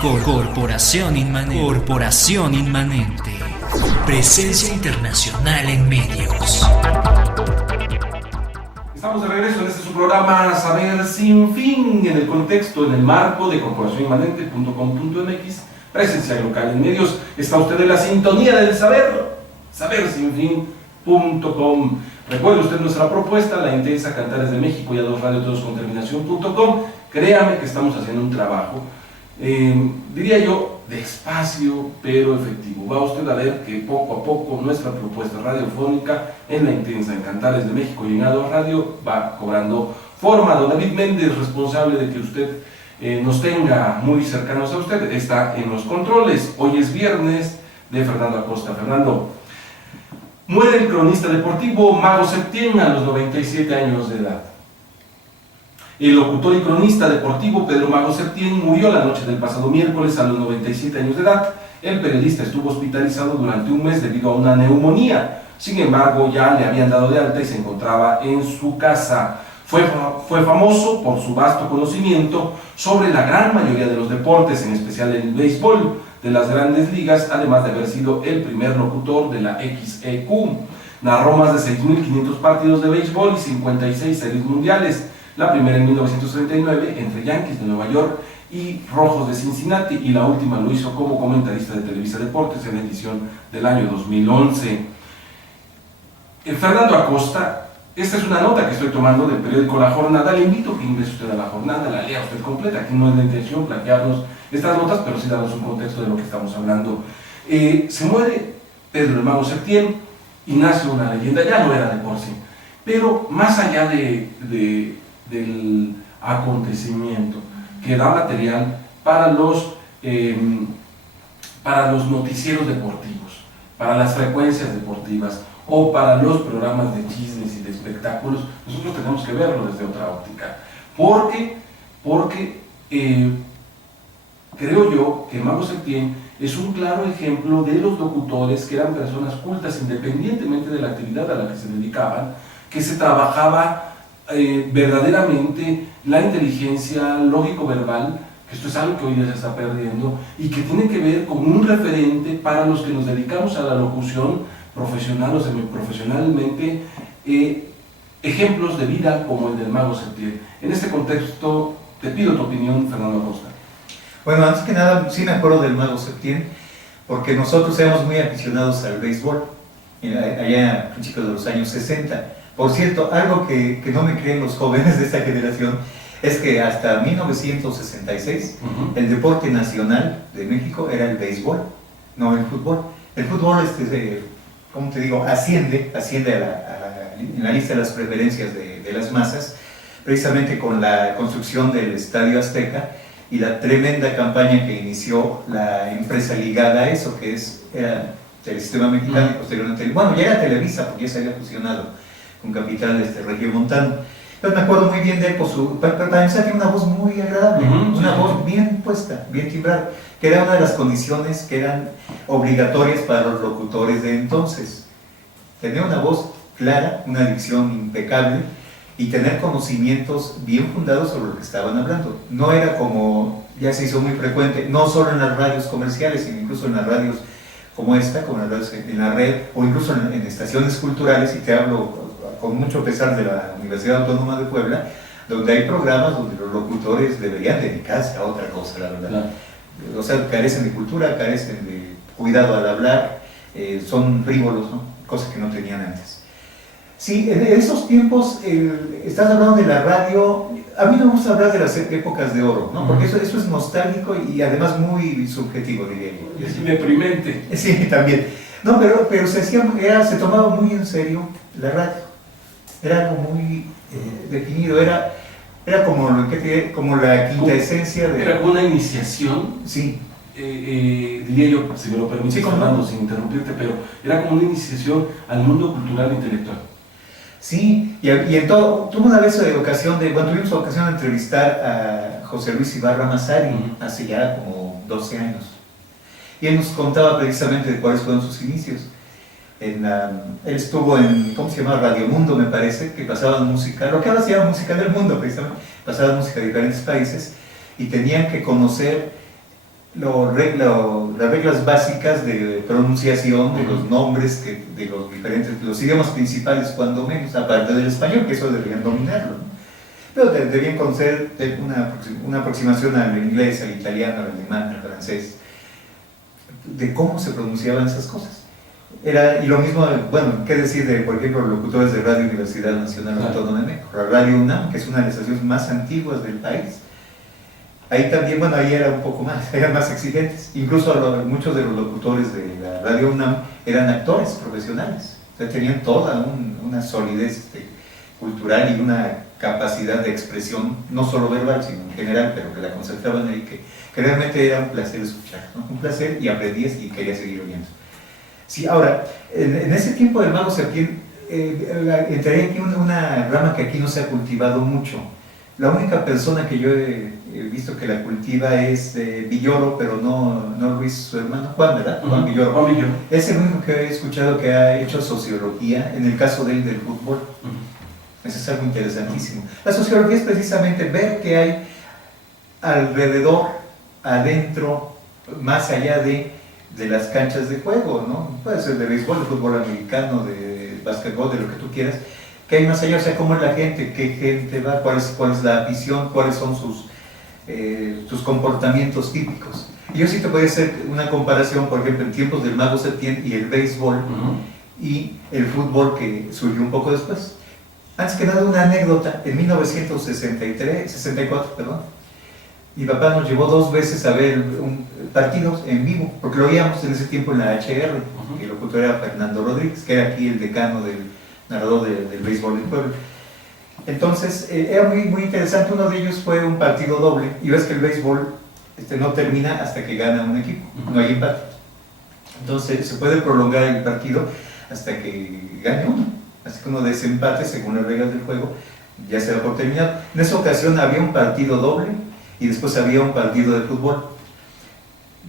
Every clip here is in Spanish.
Corporación Inmanente. Presencia internacional en medios. Estamos de regreso en este su programa Saber Sin Fin, en el contexto, en el marco de corporacioninmanente.com.mx, presencia local en medios. Está usted en la sintonía del saber, sabersinfin.com. Recuerde usted nuestra propuesta, La Intensa, Cantares de México y A2 Radio Todos con Terminación.com. Créame que estamos haciendo un trabajo, diría yo, despacio pero efectivo. Va usted a ver que poco a poco nuestra propuesta radiofónica en La Intensa, en Cantares de México y en A2 Radio va cobrando forma. Don David Méndez, responsable de que usted nos tenga muy cercanos a usted, está en los controles. Hoy es viernes de Fernando Acosta. Fernando, muere el cronista deportivo Mago Septién a los 97 años de edad. El locutor y cronista deportivo Pedro Mago Septién murió la noche del pasado miércoles a los 97 años de edad. El periodista estuvo hospitalizado durante un mes debido a una neumonía. Sin embargo, ya le habían dado de alta y se encontraba en su casa. Fue famoso por su vasto conocimiento sobre la gran mayoría de los deportes, en especial el béisbol de las grandes ligas, además de haber sido el primer locutor de la XEQ. Narró más de 6.500 partidos de béisbol y 56 series mundiales. La primera en 1939 entre Yankees de Nueva York y Rojos de Cincinnati, y la última lo hizo como comentarista de Televisa Deportes en la edición del año 2011. Fernando Acosta, esta es una nota que estoy tomando del periódico La Jornada. Le invito a que ingrese usted a La Jornada, la lea usted completa. Aquí no es la intención plantearnos estas notas, pero sí darnos un contexto de lo que estamos hablando. Se muere Pedro el Mago Septién y nace una leyenda, ya lo era de por sí, pero más allá del acontecimiento que da material para los noticieros deportivos, para las frecuencias deportivas o para los programas de chismes y de espectáculos. Nosotros tenemos que verlo desde otra óptica, porque creo yo que Mago Septién es un claro ejemplo de los locutores que eran personas cultas independientemente de la actividad a la que se dedicaban, que se trabajaba verdaderamente la inteligencia lógico-verbal, que esto es algo que hoy día se está perdiendo y que tiene que ver con un referente para los que nos dedicamos a la locución profesional o semiprofesionalmente, ejemplos de vida como el del Mago Septién. En este contexto te pido tu opinión, Fernando Acosta. Bueno, antes que nada sí me acuerdo del Mago Septién porque nosotros éramos muy aficionados al béisbol allá a principios de los años 60. Por cierto, algo que no me creen los jóvenes de esta generación es que hasta 1966 el deporte nacional de México era el béisbol, no el fútbol. El fútbol, ¿cómo te digo?, asciende en la lista de las preferencias de las masas, precisamente con la construcción del Estadio Azteca y la tremenda campaña que inició la empresa ligada a eso, que era el Sistema Mexicano y posteriormente, bueno, ya era Televisa porque ya se había fusionado con capital regiomontano. Pero me acuerdo muy bien de él, pero también tiene una voz muy agradable, una voz bien puesta, bien timbrada, que era una de las condiciones que eran obligatorias para los locutores de entonces. Tener una voz clara, una dicción impecable y tener conocimientos bien fundados sobre lo que estaban hablando. No era como, ya se hizo muy frecuente, no solo en las radios comerciales, sino incluso en las radios como esta, como en la red, o incluso en estaciones culturales, y te hablo con mucho pesar de la Universidad Autónoma de Puebla, donde hay programas donde los locutores deberían dedicarse a otra cosa, la verdad. Claro. O sea, carecen de cultura, carecen de cuidado al hablar, son frívolos, ¿no? Cosas que no tenían antes. Sí, en esos tiempos, estás hablando de la radio. A mí me gusta hablar de las épocas de oro, ¿no? Porque eso es nostálgico y además muy subjetivo, diría yo. Es deprimente. Sí, también. No, pero se tomaba muy en serio la radio. Era algo muy definido, era como la quinta esencia de... Era como una iniciación. Sí. Diría yo, si me lo permites, sí, Fernando, sin interrumpirte, pero era como una iniciación al mundo cultural e intelectual. Sí, y en todo, tuvimos ocasión de entrevistar a José Luis Ibarra Massari hace ya como 12 años. Y él nos contaba precisamente de cuáles fueron sus inicios. Él estuvo en, ¿cómo se llama? Radio Mundo, me parece, que pasaban música, lo que ahora se llama música del mundo, precisamente, pasaban música de diferentes países, y tenían que conocer las reglas básicas de pronunciación de los nombres de los diferentes, los idiomas principales, cuando menos, aparte del español, que eso deberían dominarlo, ¿no? Pero debían conocer una aproximación al inglés, al italiano, al alemán, al francés, de cómo se pronunciaban esas cosas. Y lo mismo, bueno, qué decir de, por ejemplo, los locutores de Radio Universidad Nacional Autónoma de México, Radio UNAM, que es una de las estaciones más antiguas del país. Ahí también, bueno, ahí era un poco más, eran más exigentes. Incluso muchos de los locutores de la Radio UNAM eran actores profesionales. O sea, tenían toda una solidez cultural y una capacidad de expresión, no solo verbal, sino en general, pero que la concentraban ahí, que realmente era un placer escuchar, ¿no? Un placer, y aprendías y querías seguir oyendo. Sí, ahora, en ese tiempo del Mago Septién, entraría aquí una rama que aquí no se ha cultivado mucho. La única persona que yo he visto que la cultiva es Villoro, pero no Luis, su hermano Juan, ¿verdad? Juan Villoro. Juan Villoro. Es el único que he escuchado que ha hecho sociología, en el caso de él del fútbol. Eso es algo interesantísimo. La sociología es precisamente ver qué hay alrededor, adentro, más allá de las canchas de juego, ¿no? Puede ser de béisbol, de fútbol americano, de básquetbol, de lo que tú quieras. ¿Qué hay más allá? O sea, ¿cómo es la gente? ¿Qué gente va? ¿Cuál es la afición? ¿Cuáles son sus comportamientos típicos? Y yo sí te podría hacer una comparación, por ejemplo, en tiempos del Mago Septién y el béisbol y el fútbol que surgió un poco después. Antes que nada, una anécdota. En 1964, mi papá nos llevó 2 veces a ver partidos en vivo, porque lo oíamos en ese tiempo en la HR. El locutor era Fernando Rodríguez, que era aquí el decano del narrador del béisbol del pueblo. Entonces, era muy, muy interesante. Uno de ellos fue un partido doble, y ves que el béisbol no termina hasta que gana un equipo, no hay empate. Entonces, se puede prolongar el partido hasta que gane uno. Así que uno desempate, según las reglas del juego, ya se da por terminado. En esa ocasión había un partido doble y después había un partido de fútbol.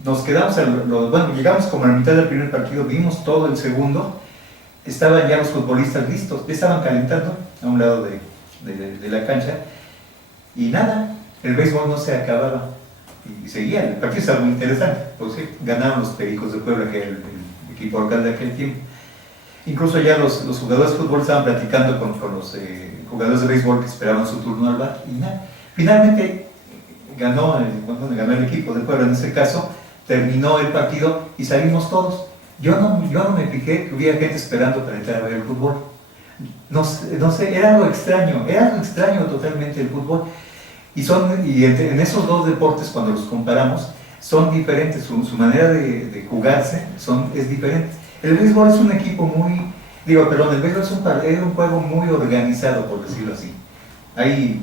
Nos quedamos, llegamos como a la mitad del primer partido, vimos todo el segundo. Estaban ya los futbolistas listos, ya estaban calentando a un lado de la cancha, y nada, el béisbol no se acababa y seguía. El partido estaba muy interesante, porque ganaron los Pericos de Puebla, que era el equipo local de aquel tiempo. Incluso ya los jugadores de fútbol estaban platicando con los jugadores de béisbol que esperaban su turno al bar, y nada, finalmente ganó el equipo de Puebla en ese caso. Terminó el partido y salimos todos. Yo no me fijé que hubiera gente esperando para entrar a ver el fútbol. No sé, era algo extraño totalmente el fútbol. Y en esos dos deportes, cuando los comparamos, son diferentes, su manera de jugarse es diferente. El béisbol es un equipo el béisbol es un juego muy organizado, por decirlo así. Hay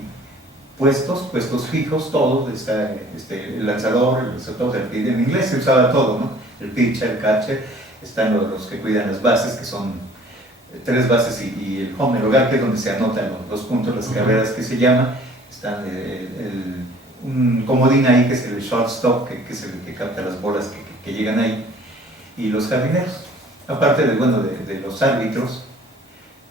puestos fijos, todos, está el lanzador, el receptor, en inglés se usaba todo, ¿no? El pitcher, el catcher, están los que cuidan las bases, que son 3 bases y el home, el hogar, que es donde se anotan los puntos, las carreras que se llama. Están un comodín ahí, que es el shortstop, que es el que capta las bolas que llegan ahí, y los jardineros, aparte de los árbitros,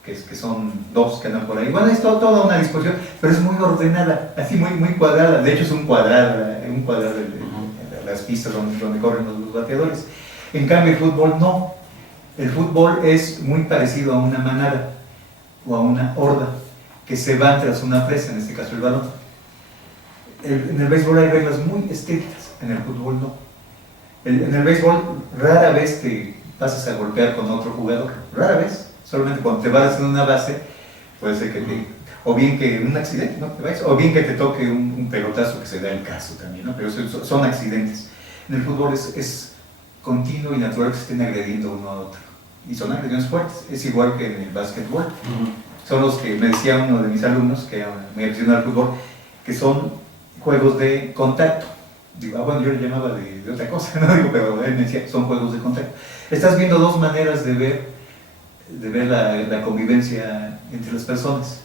que son 2 que andan por ahí. Bueno, es toda una disposición, pero es muy ordenada, así muy cuadrada. De hecho, es un cuadrado de las pistas donde corren los bateadores. En cambio, el fútbol no. El fútbol es muy parecido a una manada o a una horda que se va tras una presa, en este caso el balón. En el béisbol hay reglas muy estrictas, en el fútbol no. En el béisbol rara vez te pasas a golpear con otro jugador, rara vez. Solamente cuando te vas en una base, puede ser que o bien que un accidente, ¿no? O bien que te toque un pelotazo, que se da el caso también, ¿no? Pero son accidentes. En el fútbol es continuo y natural que se estén agrediendo uno a otro. Y son agresiones fuertes, es igual que en el básquetbol. Son los que me decía uno de mis alumnos, que era muy aficionado al fútbol, que son juegos de contacto. Digo, yo le llamaba de otra cosa, ¿no? Pero él me decía, son juegos de contacto. Estás viendo 2 maneras de ver la convivencia entre las personas.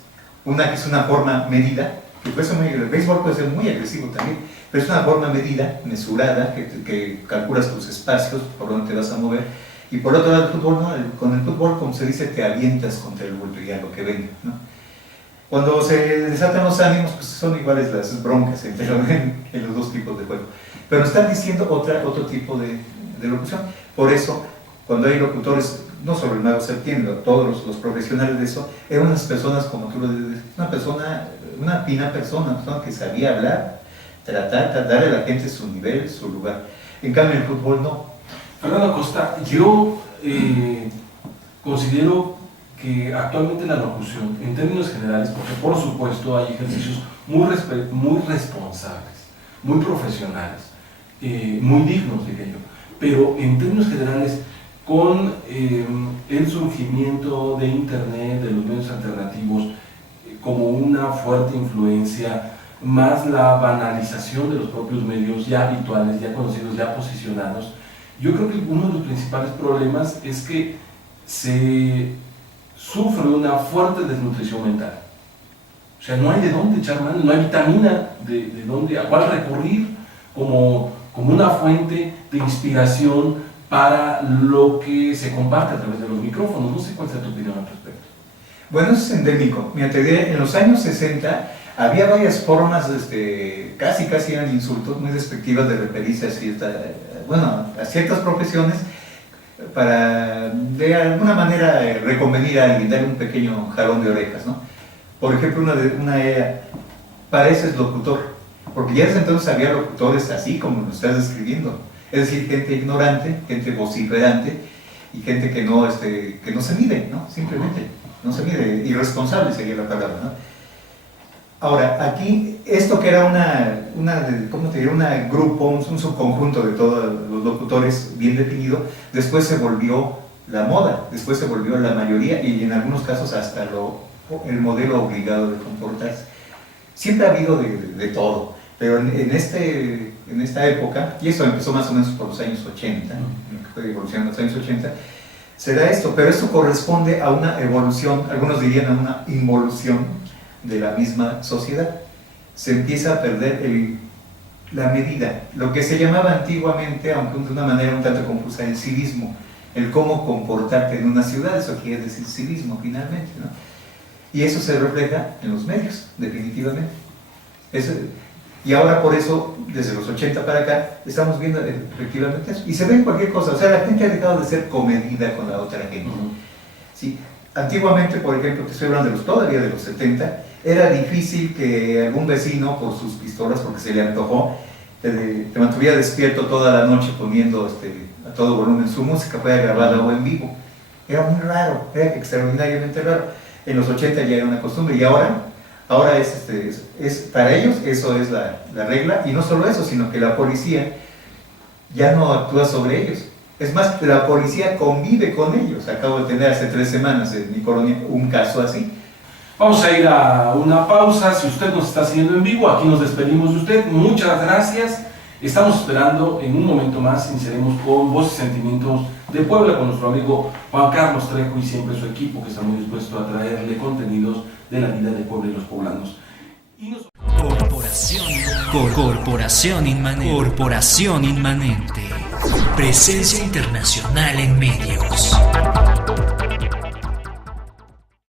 Una que es una forma medida, que puede ser el béisbol puede ser muy agresivo también, pero es una forma medida, mesurada, que calculas tus espacios, por donde te vas a mover. Y por otro lado, el fútbol, ¿no? Con el fútbol, como se dice, te avientas contra el bulto y a lo que venga, ¿no? Cuando se desatan los ánimos, pues son iguales las broncas en los dos tipos de juego. Pero están diciendo otro tipo de locución. Por eso, cuando hay locutores, no solo el Mago Septiembre, todos los profesionales de eso, eran unas personas, como tú lo dices, una fina persona, que sabía hablar, tratar, darle a la gente su nivel, su lugar. En cambio, en el fútbol no. Fernando Acosta, yo considero que actualmente la locución, en términos generales, porque por supuesto hay ejercicios muy responsables, muy profesionales, muy dignos, diría yo, pero en términos generales, con el surgimiento de Internet, de los medios alternativos, como una fuerte influencia, más la banalización de los propios medios ya habituales, ya conocidos, ya posicionados, yo creo que uno de los principales problemas es que se sufre una fuerte desnutrición mental. O sea, no hay de dónde echar mano, no hay vitamina de dónde, a cuál recurrir como una fuente de inspiración para lo que se comparte a través de los micrófonos. No sé cuál sea tu opinión al respecto. Bueno, eso es endémico. Mira, te diré, en los años 60 había varias formas, casi eran insultos muy despectivas de referirse a ciertas profesiones para de alguna manera reconvenir a alguien, darle un pequeño jalón de orejas, ¿no? Por ejemplo, una era, pareces locutor, porque ya desde entonces había locutores así como lo estás describiendo, es decir, gente ignorante, gente vociferante y gente que no se mide, ¿no? Simplemente no se mide, irresponsable sería la palabra, ¿no? Ahora, aquí, esto que era un grupo, un subconjunto de todos los locutores bien definido, después se volvió la moda, después se volvió la mayoría y en algunos casos hasta el modelo obligado de comportarse. Siempre ha habido de todo, pero en esta época, y eso empezó más o menos por los años 80, fue evolucionando en los años 80, será esto, pero esto corresponde a una evolución, algunos dirían a una involución de la misma sociedad. Se empieza a perder la medida, lo que se llamaba antiguamente, aunque de una manera un tanto confusa, el civismo, el cómo comportarte en una ciudad, eso quiere decir civismo finalmente, ¿no? Y eso se refleja en los medios, definitivamente. Y ahora por eso, desde los 80 para acá, estamos viendo efectivamente eso. Y se ve en cualquier cosa, o sea, la gente ha dejado de ser comedida con la otra gente. ¿Sí? Antiguamente, por ejemplo, te estoy hablando todavía de los 70, era difícil que algún vecino por sus pistolas, porque se le antojó, te mantuviera despierto toda la noche poniendo a todo volumen su música, fuera grabada o en vivo. Era muy raro, era extraordinariamente raro. En los 80 ya era una costumbre y ahora para ellos eso es la regla, y no solo eso, sino que la policía ya no actúa sobre ellos. Es más, la policía convive con ellos. Acabo de tener hace 3 semanas en mi colonia un caso así. Vamos a ir a una pausa. Si usted nos está siguiendo en vivo, aquí nos despedimos de usted. Muchas gracias. Estamos esperando en un momento más. Iniciaremos con Voces y Sentimientos de Puebla con nuestro amigo Juan Carlos Trejo y siempre su equipo, que está muy dispuesto a traerle contenidos de la vida de Puebla y los poblanos. Corporación Inmanente. Presencia internacional en medios.